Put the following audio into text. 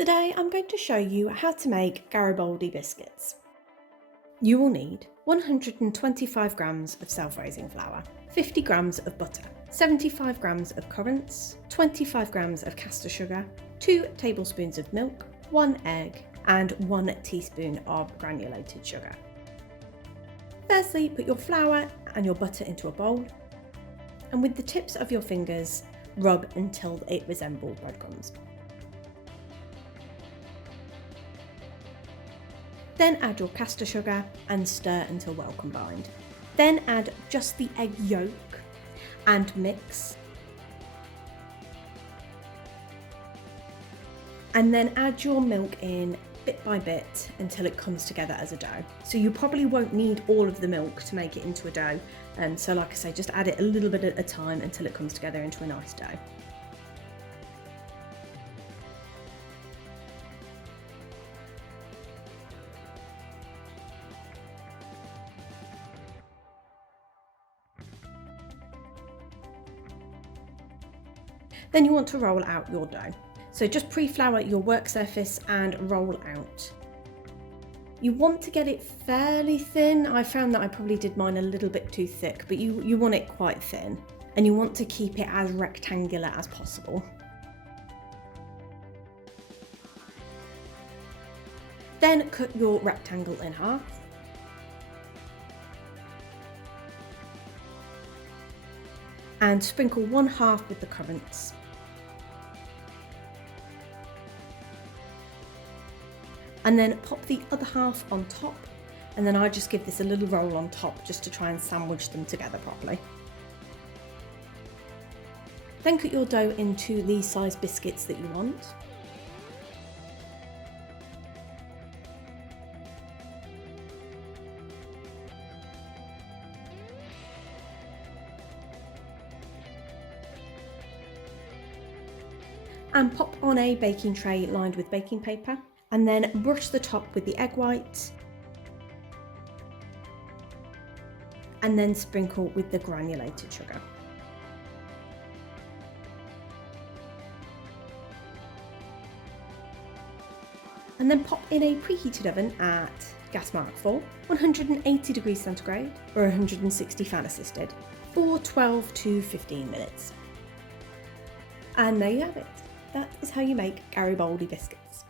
Today I'm going to show you how to make Garibaldi biscuits. You will need 125 grams of self-raising flour, 50 grams of butter, 75 grams of currants, 25 grams of caster sugar, 2 tablespoons of milk, 1 egg and 1 teaspoon of granulated sugar. Firstly, put your flour and your butter into a bowl and with the tips of your fingers rub until it resembles breadcrumbs. Then add your caster sugar and stir until well combined. Then add just the egg yolk and mix. And then add your milk in bit by bit until it comes together as a dough. So you probably won't need all of the milk to make it into a dough. So like I say, just add it a little bit at a time until it comes together into a nice dough. Then you want to roll out your dough. So just pre-flour your work surface and roll out. You want to get it fairly thin. I found that I probably did mine a little bit too thick, but you want it quite thin. And you want to keep it as rectangular as possible. Then cut your rectangle in half. And sprinkle one half with the currants. And then pop the other half on top, and then I just give this a little roll on top just to try and sandwich them together properly. Then cut your dough into the size biscuits that you want. And pop on a baking tray lined with baking paper, and then brush the top with the egg white, and then sprinkle with the granulated sugar. And then pop in a preheated oven at gas mark 4, 180 degrees centigrade or 160 fan assisted for 12 to 15 minutes. And there you have it. That is how you make Garibaldi biscuits.